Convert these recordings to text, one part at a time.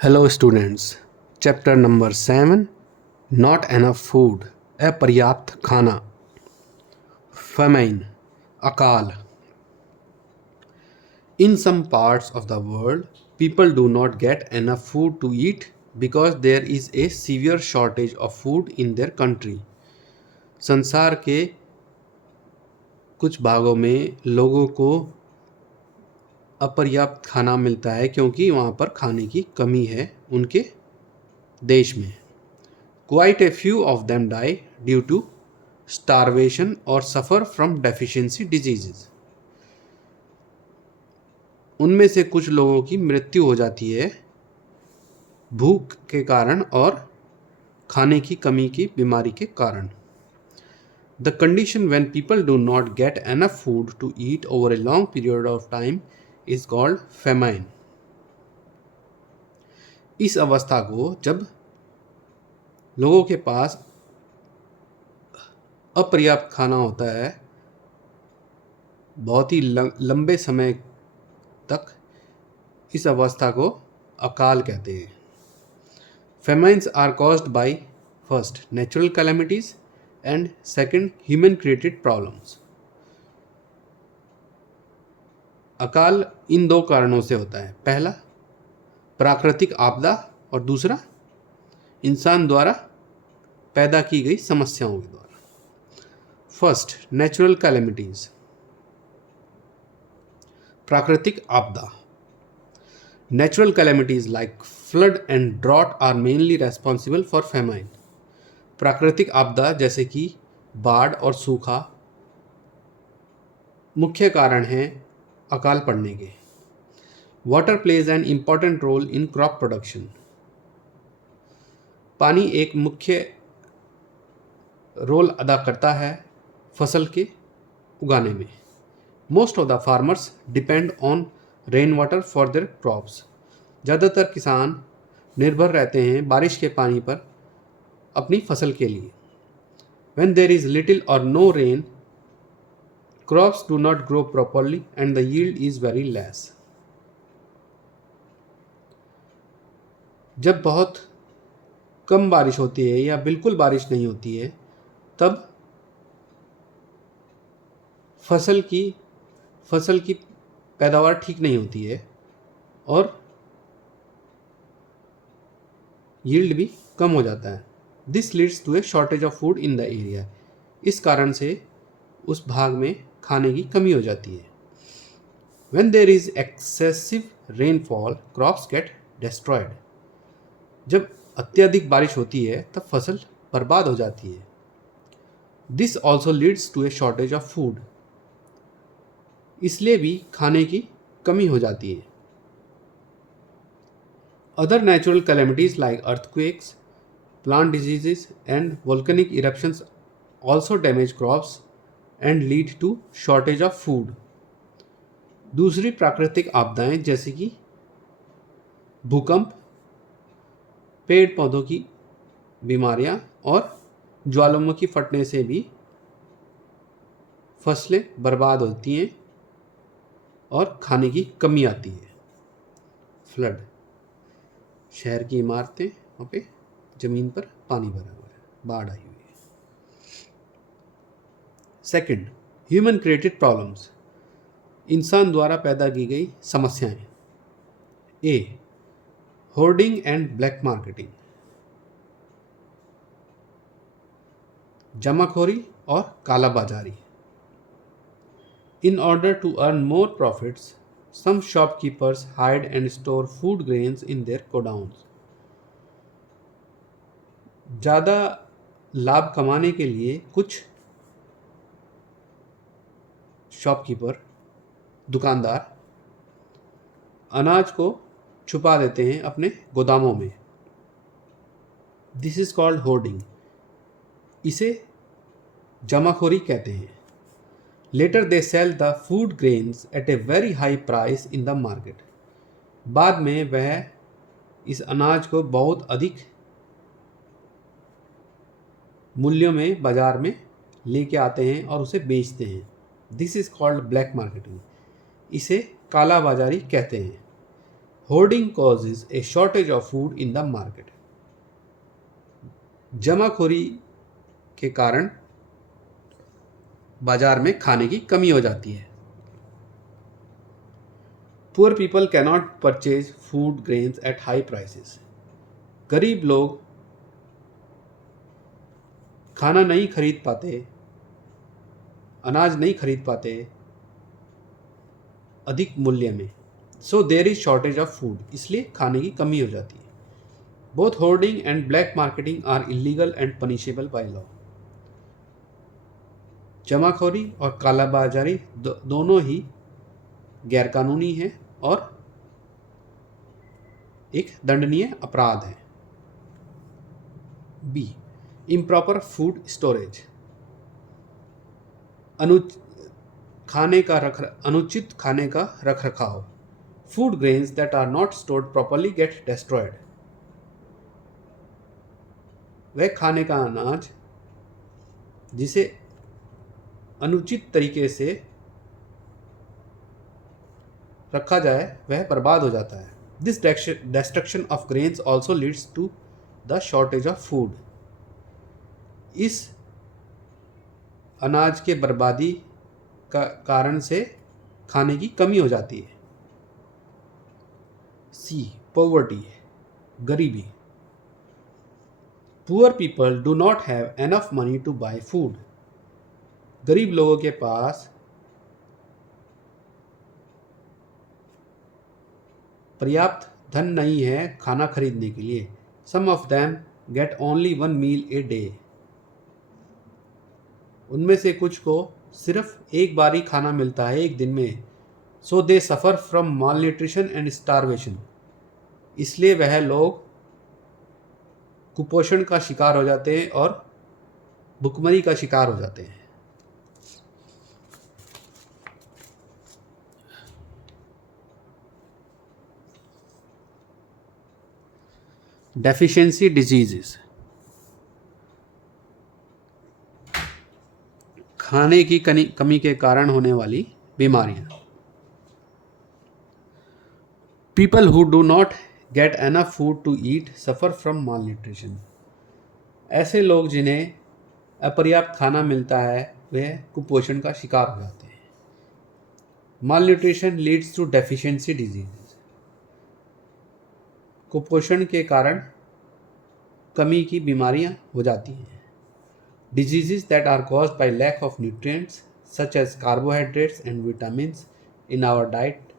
Hello students, chapter number 7, not enough food, अपर्याप्त खाना, famine, अकाल. In some parts of the world, people do not get enough food to eat because there is a severe shortage of food in their country. संसार के कुछ भागों में लोगों को अपर्याप्त खाना मिलता है क्योंकि वहाँ पर खाने की कमी है उनके देश में. Quite a few of them die due to starvation or suffer from deficiency diseases. उनमें से कुछ लोगों की मृत्यु हो जाती है भूख के कारण और खाने की कमी की बीमारी के कारण. The condition when people do not get enough food to eat over a long period of time is called famine. इस अवस्था को जब लोगों के पास अपर्याप्त खाना होता है बहुत ही लंबे समय तक, इस अवस्था को अकाल कहते हैं. Famines are caused by first natural calamities and second human created problems. अकाल इन दो कारणों से होता है. पहला प्राकृतिक आपदा और दूसरा इंसान द्वारा पैदा की गई समस्याओं के द्वारा. फर्स्ट नेचुरल कैलेमिटीज, प्राकृतिक आपदा. Natural calamities like flood and drought are mainly responsible for famine. प्राकृतिक आपदा जैसे कि बाढ़ और सूखा मुख्य कारण हैं अकाल पड़ने के. Water plays an important role in crop production. पानी एक मुख्य रोल अदा करता है फसल के उगाने में. Most of the farmers depend on rain water for their crops. ज़्यादातर किसान निर्भर रहते हैं बारिश के पानी पर अपनी फसल के लिए. When there is little or no rain, crops do not grow properly and the yield is very less. जब बहुत कम बारिश होती है या बिल्कुल बारिश नहीं होती है तब फसल की पैदावार ठीक नहीं होती है और यील्ड भी कम हो जाता है. This leads to a shortage of food in the area. इस कारण से उस भाग में खाने की कमी हो जाती है. When there is excessive rainfall crops get destroyed. जब अत्यधिक बारिश होती है तब फसल बर्बाद हो जाती है. This also leads to a shortage of food. इसलिए भी खाने की कमी हो जाती है. Other natural calamities like earthquakes, plant diseases and volcanic eruptions also damage crops and lead to shortage of food. दूसरी प्राकृतिक आपदाएं जैसे कि भूकंप, पेड़ पौधों की बीमारियां और ज्वालामुखी फटने से भी फसलें बर्बाद होती हैं और खाने की कमी आती है. फ्लड, शहर की इमारतें वहाँ पे ज़मीन पर पानी भरा हुआ है, बाढ़ आई हुई है. सेकंड ह्यूमन क्रिएटेड प्रॉब्लम्स, इंसान द्वारा पैदा की गई समस्याएं. ए होर्डिंग एंड ब्लैक मार्केटिंग, जमाखोरी और कालाबाजारी. In order to earn more profits, some shopkeepers hide and store food grains in their godowns. ज़्यादा लाभ कमाने के लिए कुछ शॉपकीपर, दुकानदार अनाज को छुपा देते हैं अपने गोदामों में. This is called hoarding. इसे जमाखोरी कहते हैं. Later they sell the food grains at a very high price in the market. बाद में वह इस अनाज को बहुत अधिक मूल्यों में बाजार में लेके आते हैं और उसे बेचते हैं. This is called black marketing. इसे काला बाजारी कहते हैं. Hoarding causes a shortage of food in the market. जमाखोरी के कारण बाजार में खाने की कमी हो जाती है. Poor people cannot purchase food grains at high prices. गरीब लोग खाना नहीं खरीद पाते, अनाज नहीं खरीद पाते अधिक मूल्य में. So there is shortage of food, इसलिए खाने की कमी हो जाती है. Both hoarding and black marketing are illegal and punishable by law. जमाखोरी और कालाबाजारी दोनों ही गैरकानूनी है और एक दंडनीय अपराध है. बी. Improper food storage. अनुचित खाने का रख रखाव. Food grains that are not stored properly get destroyed. वह खाने का अनाज जिसे अनुचित तरीके से रखा जाए वह बर्बाद हो जाता है. This destruction of grains also leads to the shortage of food. इस अनाज के बर्बादी का कारण से खाने की कमी हो जाती है. सी. पॉवर्टी, गरीबी. Poor people do not have enough money to buy food. गरीब लोगों के पास पर्याप्त धन नहीं है खाना खरीदने के लिए. Some of them get only 1 meal a day. उनमें से कुछ को सिर्फ एक बार ही खाना मिलता है एक दिन में. So they suffer from malnutrition and starvation. इसलिए वह लोग कुपोषण का शिकार हो जाते हैं और भुखमरी का शिकार हो जाते हैं. Deficiency diseases. खाने की कमी के कारण होने वाली बीमारियां. People who do not get enough food to eat suffer from malnutrition. ऐसे लोग जिन्हें अपर्याप्त खाना मिलता है वे कुपोषण का शिकार हो जाते हैं. Malnutrition leads to deficiency disease. कुपोषण के कारण कमी की बीमारियां हो जाती हैं. Diseases that are caused by lack of nutrients such as carbohydrates and vitamins in our diet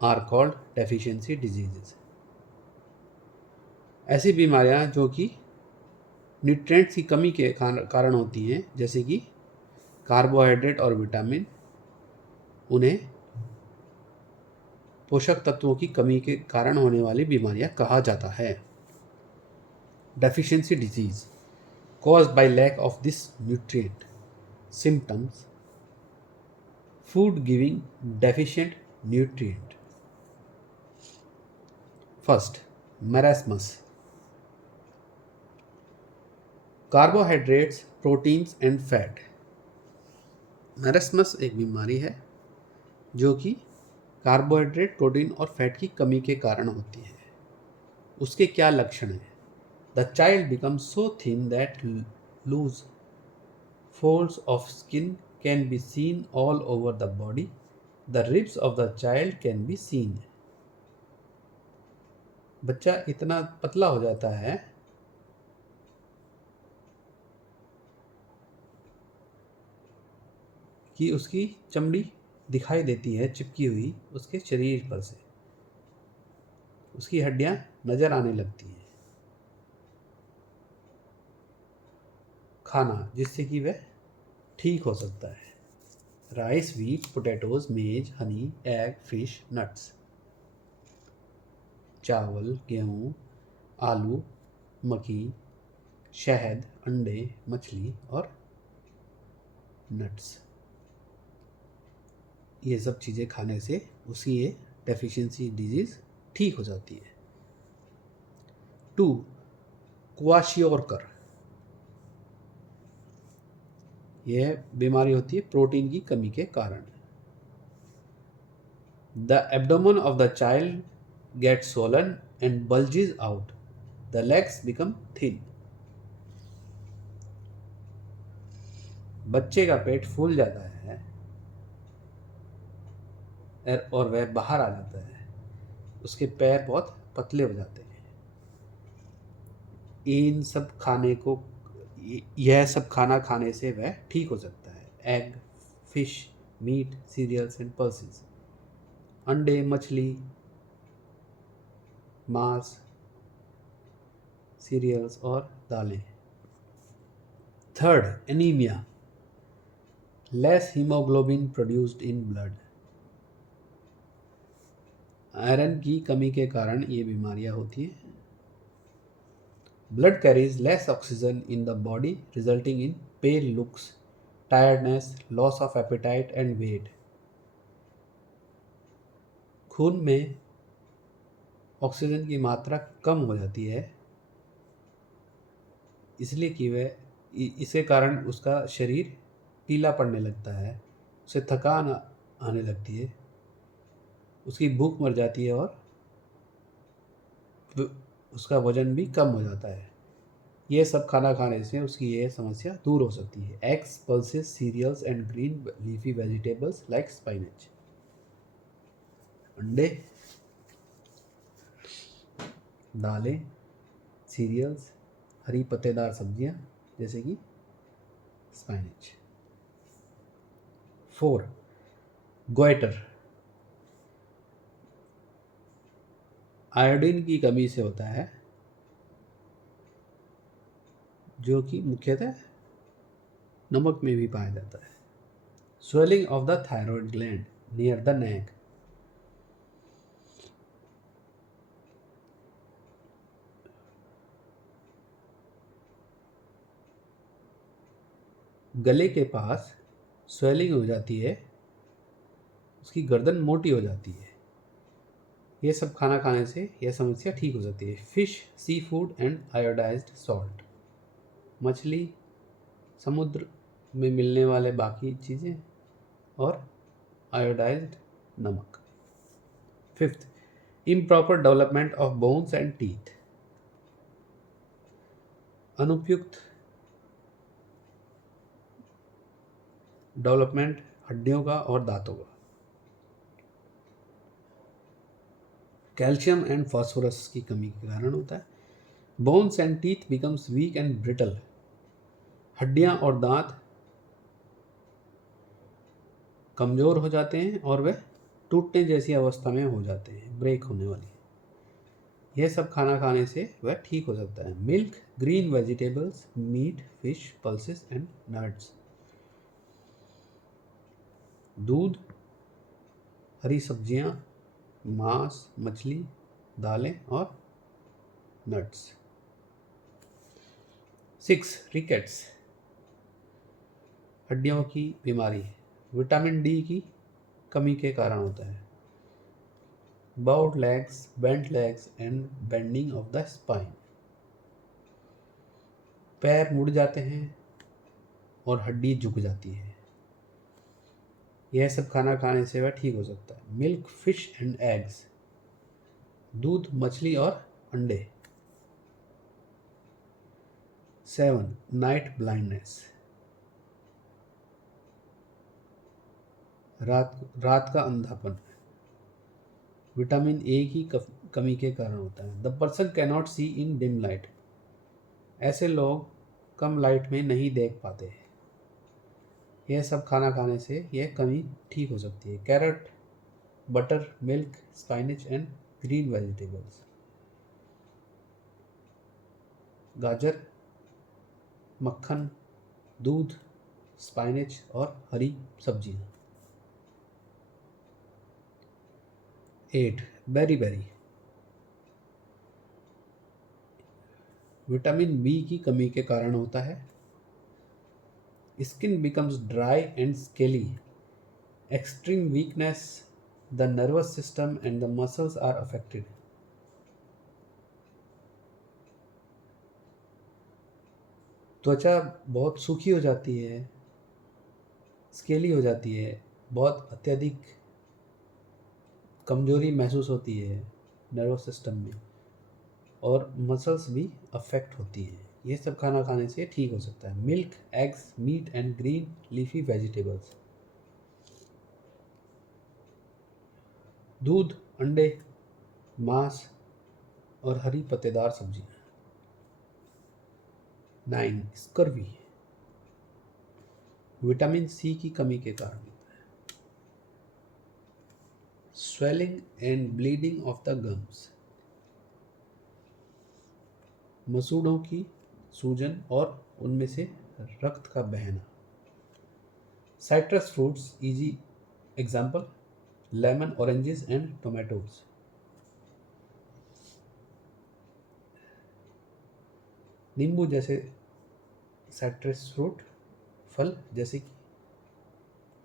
are called deficiency diseases. ऐसी बीमारियां जो कि न्यूट्रिएंट्स की कमी के कारण होती हैं जैसे कि कार्बोहाइड्रेट और विटामिन, उन्हें पोषक तत्वों की कमी के कारण होने वाली बीमारियां कहा जाता है. Deficiency disease caused by lack of this nutrient. Symptoms: food giving deficient nutrient. First, marasmus. Carbohydrates, proteins and fat. marasmus एक बीमारी है जो कि कार्बोहाइड्रेट, प्रोटीन और फैट की कमी के कारण होती है. उसके क्या लक्षण हैं? The child becomes so thin that loose folds of skin can be seen all over the body. The ribs of the child can be seen. बच्चा इतना पतला हो जाता है कि उसकी चमड़ी दिखाई देती है चिपकी हुई उसके शरीर पर से. उसकी हड्डियां नजर आने लगती हैं. खाना जिससे कि वह ठीक हो सकता है. राइस, व्हीट, पोटैटोज, मेज, हनी, एग, फिश, नट्स. चावल, गेहूँ, आलू, मक्खी, शहद, अंडे, मछली और नट्स. ये सब चीज़ें खाने से उसकी ये डेफिशिएंसी डिजीज़ ठीक हो जाती है. 2. क्वाशियोरकर. यह बीमारी होती है प्रोटीन की कमी के कारण. The abdomen of the child gets swollen and bulges out. The legs become thin. बच्चे का पेट फूल जाता है और वह बाहर आ जाता है। उसके पैर बहुत पतले हो जाते हैं। इन सब खाने को यह सब खाना खाने से वह ठीक हो सकता है। Egg, fish, meat, cereals and pulses. अंडे, मछली, मांस, सीरियल्स और दालें। Third, anaemia, less haemoglobin produced in blood. Iron की कमी के कारण ये बीमारियां होती हैं। Blood carries less oxygen in the body resulting in pale looks, tiredness, loss of appetite and weight. खून में ऑक्सीजन की मात्रा कम हो जाती है, इसलिए कि वह इसके कारण उसका शरीर पीला पड़ने लगता है, उसे थकान आने लगती है, उसकी भूख मर जाती है और उसका वजन भी कम हो जाता है। ये सब खाना खाने से उसकी ये समस्या दूर हो सकती है। Eggs, pulses, cereals and green leafy vegetables like spinach. अंडे, दालें, सीरियल्स, हरी पत्तेदार सब्जियां जैसे कि स्पाइनच। 4, गोइटर, आयोडीन की कमी से होता है, जो कि मुख्यतः नमक में भी पाया जाता है। Swelling of the thyroid gland near the neck. गले के पास स्वेलिंग हो जाती है, उसकी गर्दन मोटी हो जाती है। ये सब खाना खाने से यह समस्या ठीक हो सकती है। Fish, seafood and iodised salt, मछली, समुद्र में मिलने वाले बाकी चीज़ें और आयोडाइज्ड नमक। 5th, improper development of bones and teeth, अनुपयुक्त डेवलपमेंट हड्डियों का और दांतों का। कैल्शियम एंड फास्फोरस की कमी के कारण होता है। Bones and teeth becomes week and brittle, हड्डियां और दांत कमज़ोर हो जाते हैं और वे टूटने जैसी अवस्था में हो जाते हैं, ब्रेक होने वाली। यह सब खाना खाने से वह ठीक हो सकता है। Milk, green vegetables, meat, fish, pulses and nuts. दूध, हरी सब्जियां, मांस, मछली, दालें और नट्स। 6, रिकेट्स, हड्डियों की बीमारी, विटामिन डी की कमी के कारण होता है। Bowed legs, bent legs and bending of the spine, पैर मुड़ जाते हैं और हड्डी झुक जाती है। यह सब खाना खाने से वह ठीक हो सकता है। मिल्क, फिश एंड एग्स, दूध, मछली और अंडे। 7, नाइट ब्लाइंडनेस, रात का अंधापन, विटामिन ए की कमी के कारण होता है। The person can not see in dim light, ऐसे लोग कम लाइट में नहीं देख पाते। यह सब खाना खाने से यह कमी ठीक हो सकती है। Carrot, butter, milk, spinach and green vegetables, गाजर, मक्खन, दूध, स्पाइनच और हरी सब्जियां। 8, बेरी बेरी, विटामिन बी की कमी के कारण होता है। Skin becomes dry and scaly, extreme weakness, the nervous system and the muscles are affected. त्वचा बहुत सूखी हो जाती है, स्केली हो जाती है, बहुत अत्यधिक कमजोरी महसूस होती है, नर्वस सिस्टम में, और मसल्स भी अफेक्ट होती हैं। ये सब खाना खाने से ठीक हो सकता है। Milk, eggs, meat and green leafy vegetables. दूध, अंडे, मांस और हरी पत्तेदार सब्जियां। 9. स्कर्वी, विटामिन सी की कमी के कारण होता है। Swelling and bleeding of the gums, मसूड़ों की सूजन और उनमें से रक्त का बहना। Citrus fruits, easy example lemon, oranges and tomatoes. नींबू जैसे साइट्रस फ्रूट, फल जैसे कि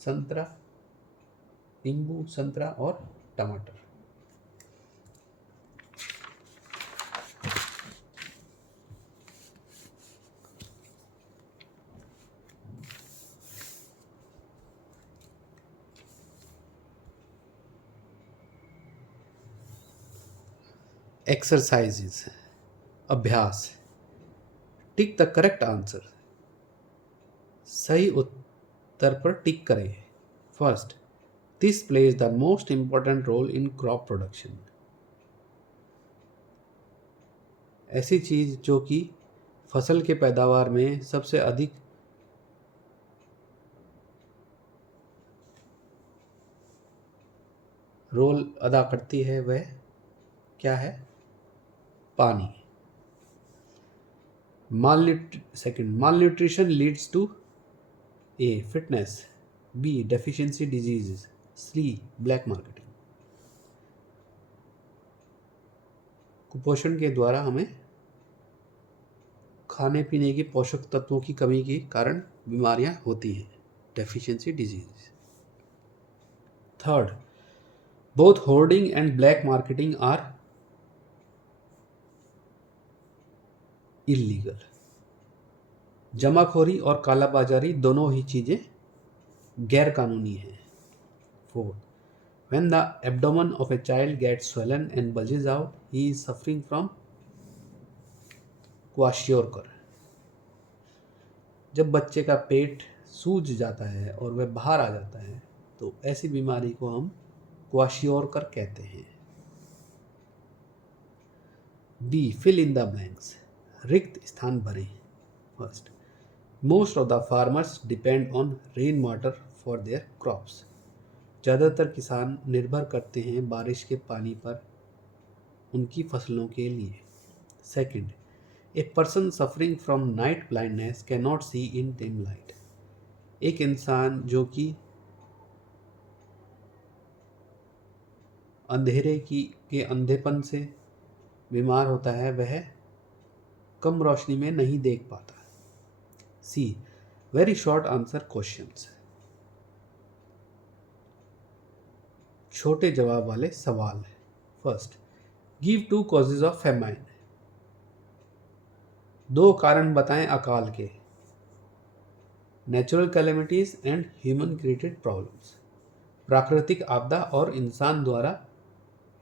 संतरा, नींबू, संतरा और टमाटर। एक्सरसाइजेस, अभ्यास। टिक द करेक्ट आंसर, सही उत्तर पर टिक करें। First, this plays the most important role in crop production. ऐसी चीज जो कि फसल के पैदावार में सबसे अधिक रोल अदा करती है, वह क्या है? पानी। Second, malnutrition leads to A. Fitness, B. Deficiency diseases, C. Black marketing। कुपोषण के द्वारा हमें खाने पीने के पोषक तत्वों की कमी के कारण बीमारियां होती हैं, deficiency disease. Third, both hoarding and black marketing are illegal. जमाखोरी और कालाबाजारी दोनों ही चीजें गैर कानूनी है। Fourth, when the abdomen of a child gets swollen and bulges out, he is suffering from kwashiorkor। जब बच्चे का पेट सूज जाता है और वह बाहर आ जाता है तो ऐसी बीमारी को हम क्वाशियोरकर कहते हैं। B, fill in the blanks, रिक्त स्थान भरें। First, most of the farmers depend on rain water for their crops. ज़्यादातर किसान निर्भर करते हैं बारिश के पानी पर उनकी फसलों के लिए। Second, a person suffering from night blindness can not see in dim light. एक इंसान जो कि अंधेरे के अंधेपन से बीमार होता है, वह कम रोशनी में नहीं देख पाता। सी, वेरी शॉर्ट आंसर क्वेश्चंस, छोटे जवाब वाले सवाल। First, give 2 causes of famine. 2 कारण बताएं अकाल के। Natural calamities and human created problems, प्राकृतिक आपदा और इंसान द्वारा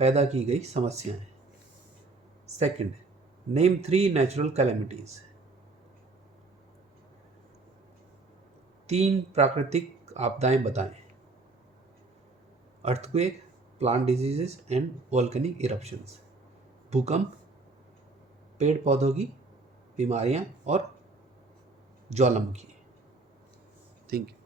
पैदा की गई समस्याएं। Second, name 3 natural calamities. 3 प्राकृतिक आपदाएं बताएं। Earthquake, plant diseases and volcanic eruptions, भूकंप, पेड़ पौधों की बीमारियां और ज्वालामुखी। Thank you.